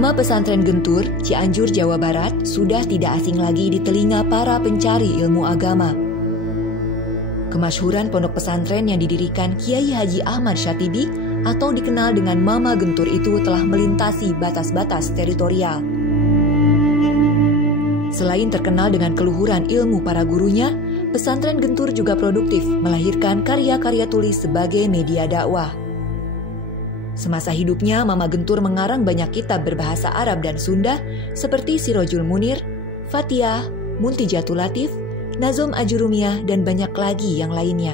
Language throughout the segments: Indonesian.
Nama pesantren Gentur, Cianjur, Jawa Barat sudah tidak asing lagi di telinga para pencari ilmu agama. Kemasyhuran pondok pesantren yang didirikan Kiai Haji Ahmad Syatibi atau dikenal dengan Mama Gentur itu telah melintasi batas-batas teritorial. Selain terkenal dengan keluhuran ilmu para gurunya, pesantren Gentur juga produktif melahirkan karya-karya tulis sebagai media dakwah. Semasa hidupnya, Mama Gentur mengarang banyak kitab berbahasa Arab dan Sunda seperti Sirojul Munir, Fatihah, Muntijatul Latif, Nazom Ajurumiyah, dan banyak lagi yang lainnya.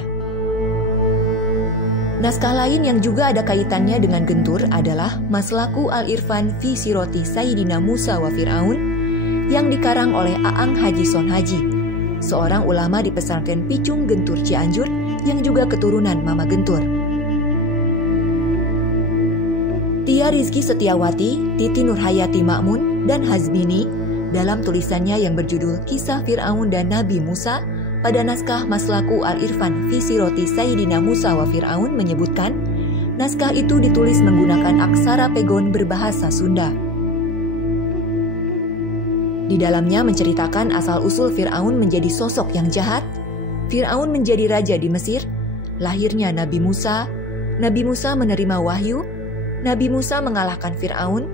Naskah lain yang juga ada kaitannya dengan Gentur adalah Maslaku Al-Irfan fi Siroti Sayyidina Musa wa Fir'aun yang dikarang oleh Aang Haji Son Haji, seorang ulama di pesantren Picung Gentur Cianjur yang juga keturunan Mama Gentur. Tia Rizky Setiawati, Titi Nurhayati Ma'mun, dan Hazbini dalam tulisannya yang berjudul Kisah Fir'aun dan Nabi Musa pada naskah Maslaku Al-Irfan fi Siroti Sayyidina Musa wa Fir'aun menyebutkan naskah itu ditulis menggunakan aksara pegon berbahasa Sunda. Di dalamnya menceritakan asal-usul Fir'aun menjadi sosok yang jahat, Fir'aun menjadi raja di Mesir, lahirnya Nabi Musa menerima wahyu, Nabi Musa mengalahkan Fir'aun,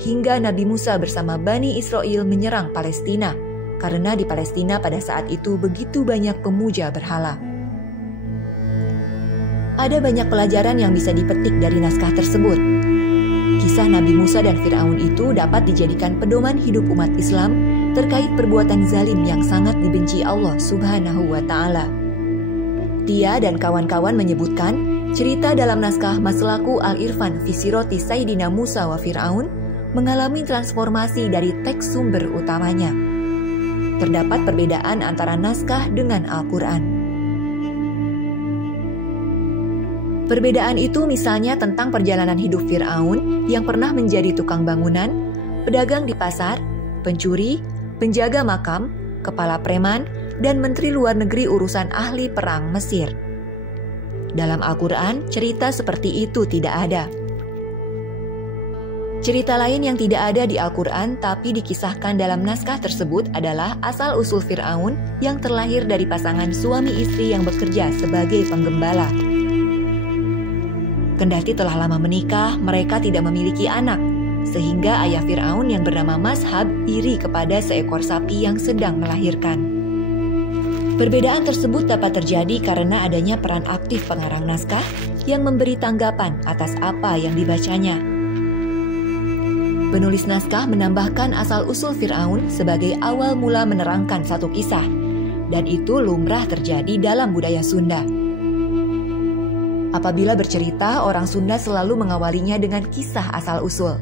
hingga Nabi Musa bersama Bani Israel menyerang Palestina, karena di Palestina pada saat itu begitu banyak pemuja berhala. Ada banyak pelajaran yang bisa dipetik dari naskah tersebut. Kisah Nabi Musa dan Fir'aun itu dapat dijadikan pedoman hidup umat Islam terkait perbuatan zalim yang sangat dibenci Allah Subhanahu wa Ta'ala. Tia dan kawan-kawan menyebutkan cerita dalam naskah Maslaku Al-Irfan fi Siroti Sayyidina Musa wa Fir'aun mengalami transformasi dari teks sumber utamanya. Terdapat perbedaan antara naskah dengan Al-Quran. Perbedaan itu misalnya tentang perjalanan hidup Fir'aun yang pernah menjadi tukang bangunan, pedagang di pasar, pencuri, penjaga makam, kepala preman, dan menteri luar negeri urusan ahli perang Mesir. Dalam Al-Quran, cerita seperti itu tidak ada. Cerita lain yang tidak ada di Al-Quran tapi dikisahkan dalam naskah tersebut adalah asal-usul Fir'aun yang terlahir dari pasangan suami istri yang bekerja sebagai penggembala. Kendati telah lama menikah, mereka tidak memiliki anak, sehingga ayah Fir'aun yang bernama Mashab iri kepada seekor sapi yang sedang melahirkan. Perbedaan tersebut dapat terjadi karena adanya peran aktif pengarang naskah yang memberi tanggapan atas apa yang dibacanya. Penulis naskah menambahkan asal-usul Fir'aun sebagai awal mula menerangkan satu kisah, dan itu lumrah terjadi dalam budaya Sunda. Apabila bercerita, orang Sunda selalu mengawalinya dengan kisah asal-usul.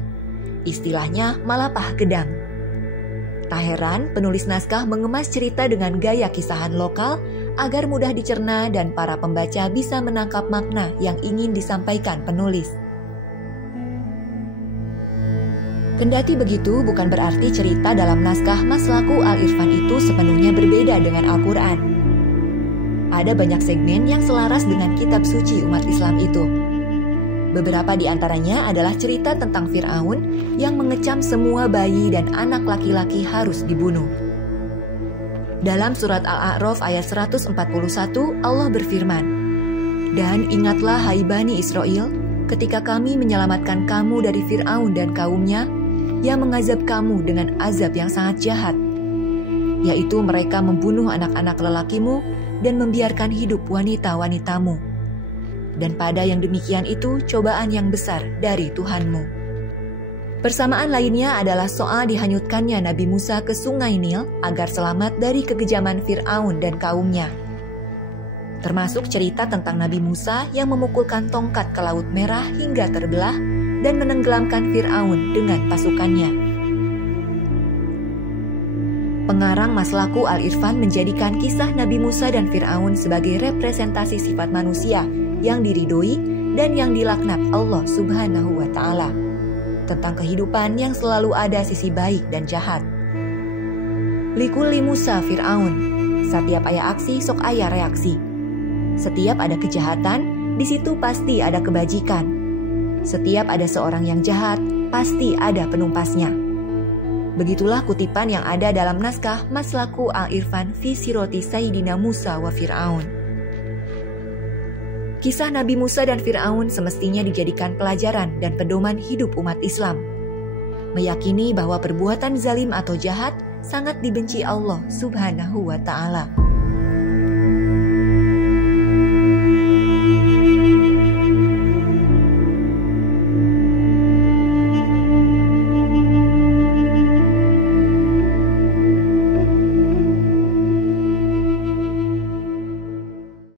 Istilahnya Malapah Gedang. Tak heran, penulis naskah mengemas cerita dengan gaya kisahan lokal agar mudah dicerna dan para pembaca bisa menangkap makna yang ingin disampaikan penulis. Kendati begitu, bukan berarti cerita dalam naskah Maslaku Al-Irfan itu sepenuhnya berbeda dengan Al-Quran. Ada banyak segmen yang selaras dengan kitab suci umat Islam itu. Beberapa di antaranya adalah cerita tentang Fir'aun yang mengecam semua bayi dan anak laki-laki harus dibunuh. Dalam surat Al-A'raf ayat 141, Allah berfirman, "Dan ingatlah hai Bani Israel, ketika kami menyelamatkan kamu dari Fir'aun dan kaumnya, yang mengazab kamu dengan azab yang sangat jahat, yaitu mereka membunuh anak-anak lelakimu dan membiarkan hidup wanita-wanitamu. Dan pada yang demikian itu cobaan yang besar dari Tuhanmu." Persamaan lainnya adalah soal dihanyutkannya Nabi Musa ke Sungai Nil agar selamat dari kekejaman Fir'aun dan kaumnya. Termasuk cerita tentang Nabi Musa yang memukulkan tongkat ke Laut Merah hingga terbelah dan menenggelamkan Fir'aun dengan pasukannya. Pengarang Maslaku Al-Irfan menjadikan kisah Nabi Musa dan Fir'aun sebagai representasi sifat manusia yang diridhoi dan yang dilaknat Allah Subhanahu wa Ta'ala, tentang kehidupan yang selalu ada sisi baik dan jahat. Likulli Musa Fir'aun, setiap aya aksi sok aya reaksi. Setiap ada kejahatan, di situ pasti ada kebajikan. Setiap ada seorang yang jahat, pasti ada penumpasnya. Begitulah kutipan yang ada dalam naskah Maslaku Al-Irfan fi Siroti Sayyidina Musa wa Fir'aun. Kisah Nabi Musa dan Fir'aun semestinya dijadikan pelajaran dan pedoman hidup umat Islam. Meyakini bahwa perbuatan zalim atau jahat sangat dibenci Allah Subhanahu wa Ta'ala.